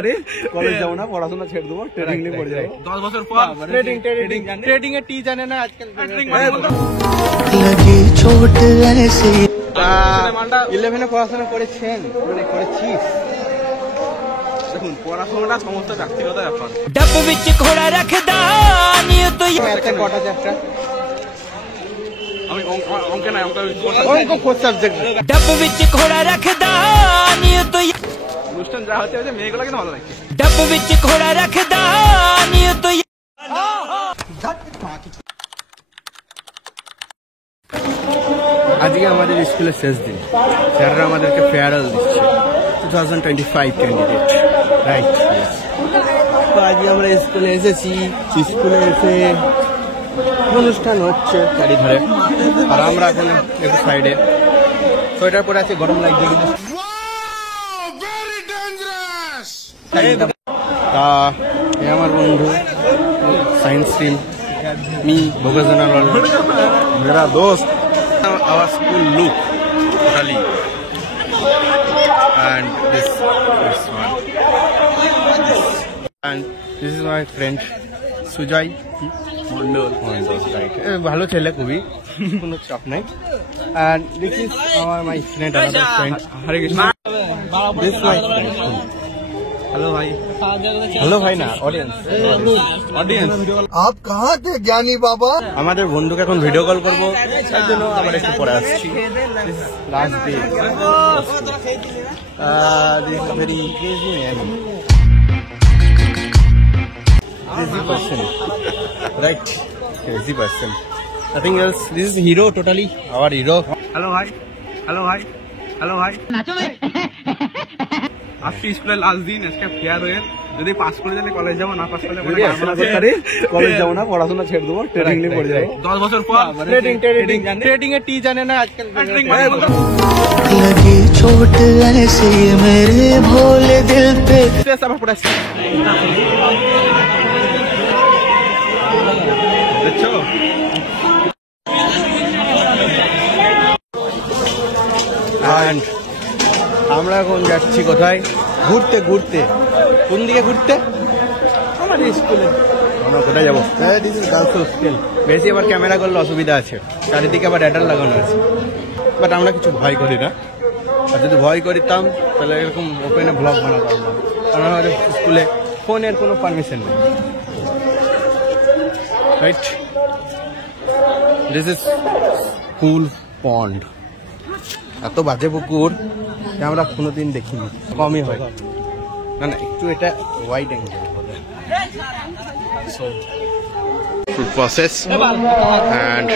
আরে কলেজ যাবো না, পড়াশোনা ছেড়ে দেবো, ট্রেডিং নিয়ে পড়ে যাবো। 10 বছর পর ট্রেডিং এর টি জানে না আজকাল। 11 পড়াশোনা করেছেন, মানে করেছিস? দেখুন, পড়াশোনাটা সমস্ত ব্যক্তিগত ব্যাপার। डब विच घोड़ा रखदा नियो तो ম্যাথে কটা চ্যাপ্টার? আমি অঙ্কে না, অঙ্ক কোন সাবজেক্ট? डब विच घोड़ा रखदा नियो तो অনুষ্ঠান যা হচ্ছে মেয়েগুলো কিন্তু ভালো লাগছে। डब विच घोड़ा रखदा नियो तो আজকে আমাদের স্কুলের শেষ দিন, স্যাররা আমাদেরকে ফেয়ারওয়েল দিচ্ছে। 2025 ক্যান্ডিডেট, রাইট? তো আজকে আমরা স্কুলে এসেছি, স্কুলে এসে অনুষ্ঠান হচ্ছে চারিধারে, আর আমরা এখন একটু সাইডে সোয়েটার পরে আছি, গরম লাগছে কিন্তু। তা এ আমার বন্ধু, সায়েন্স স্ট্রিম, মি ভোকেশনাল, মেরা দোস্ত। Our school look totally, and this one, and this is my friend Sujay Mondol, right? ভালো ছেলে, খুবই কোনো চাপ নাই। And this is my friend, another friend, Hare Krishna. This is my friend. Hello भाई, hello भाई ना, অডিয়েন্স आप कहाँ थे ज्ञानी बाबा? আমাদের বন্ধুকে এখন ভিডিও কল করবো, তার জন্য আবার একটু পরে আসছি। Last day, this is very crazy man, crazy person, right? Crazy person, nothing else. This is hero, totally hour hero. Hello ভাই, হ্যালো ভাই, হ্লো ভাই। আজকে স্কুলের লাস্ট দিন, আজকে ফেয়ারওয়েল। যদি পাস করে যাবে কলেজ যাবো, না পাস করলে কলেজ যাবো না, পড়াশোনা ছেড়ে দেবো, ট্রেডিং নিয়ে পড়ে যাবো। 10 বছর পর ট্রেডিং এর টি জানে না আজকাল। लगी चोट ऐसे मेरे भोले दिल पे। আবার পড়ে আসছি, দেখছো? And আমরা এখন যাচ্ছি কোথায়? ঘুরতে। ঘুরতে কোন দিকে ঘুরতে? আমাদের স্কুলে। আমরা কোথায় যাবো? This is girls hostel. বেশি আবার ক্যামেরা করলে অসুবিধা আছে, চারিদিকে আবার অ্যাডাল লাগানো আছে। বাট আমরা কিছু ভয় করি না, আর যদি ভয় করিতাম তাহলে এরকম ওপেনে ব্লগ বানাতাম না, কারণ আমাদের স্কুলে ফোনের কোনো পারমিশন নেই, রাইট? দিস ইজ স্কুল পন্ড। এত বাজে পুকুর আমরা কোনোদিন দেখিনি, কমই হয়। না না, একটু এটা ওয়াইড অ্যাঙ্গেল হবে। Food process and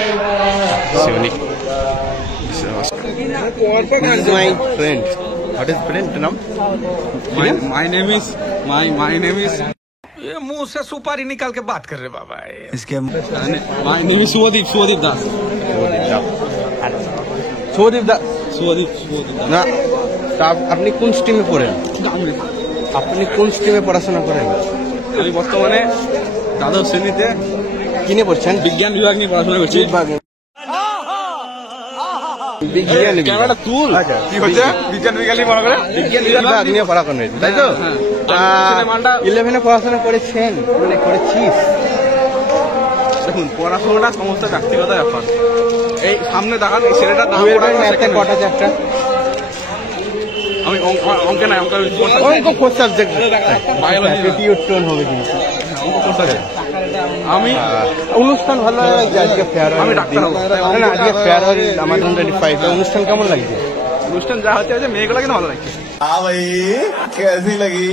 unique. This is my friend. What is friend नाम? My name is ये मुंह से सुपारी निकाल के बात कर रहे बाबा। इसके my name is Suadip Das. Soudip the. Suadip না, তা আপনি কোন স্ট্রিমে পড়েন? আপনি কোন স্ট্রিমে পড়াশোনা করেন? আমি বর্তমানে দ্বাদশ শ্রেণীতে কিনে পড়ছেন? বিজ্ঞান বিভাগ নিয়ে পড়াশোনা করছি। ক্যামেরাটা তুল। কি হচ্ছে? বিজ্ঞান বিভাগ নিয়ে পড়া করে, বিজ্ঞান বিভাগ নিয়ে পড়াশোনা হয়েছে, তাই তো? 11 পড়াশোনা করেছেন, মানে করেছিস? দেখুন, পড়াশোনাটা সমস্ত ব্যক্তিগত ব্যাপার। এই সামনে দেখান, এই ছেলেটা ম্যাথে কটা চ্যাপ্টার? আমি অঙ্কে না, অঙ্ক কোন সাবজেক্ট? বায়োলজি। অ্যাটিটিউড টোন হবে কিন্তু। অঙ্ক কোর্স আছে। আমি অনুষ্ঠান ভালো লাগছে আজকে, ফেয়ারওয়েল। আমি ডাক্তার হবো। না না, আজকে ফেয়ারওয়েল আমার 25। অনুষ্ঠান কেমন লাগছে? অনুষ্ঠান যা হচ্ছে মেয়েগুলো কিন্তু ভালো লাগছে। हाँ भाई कैसी लगी?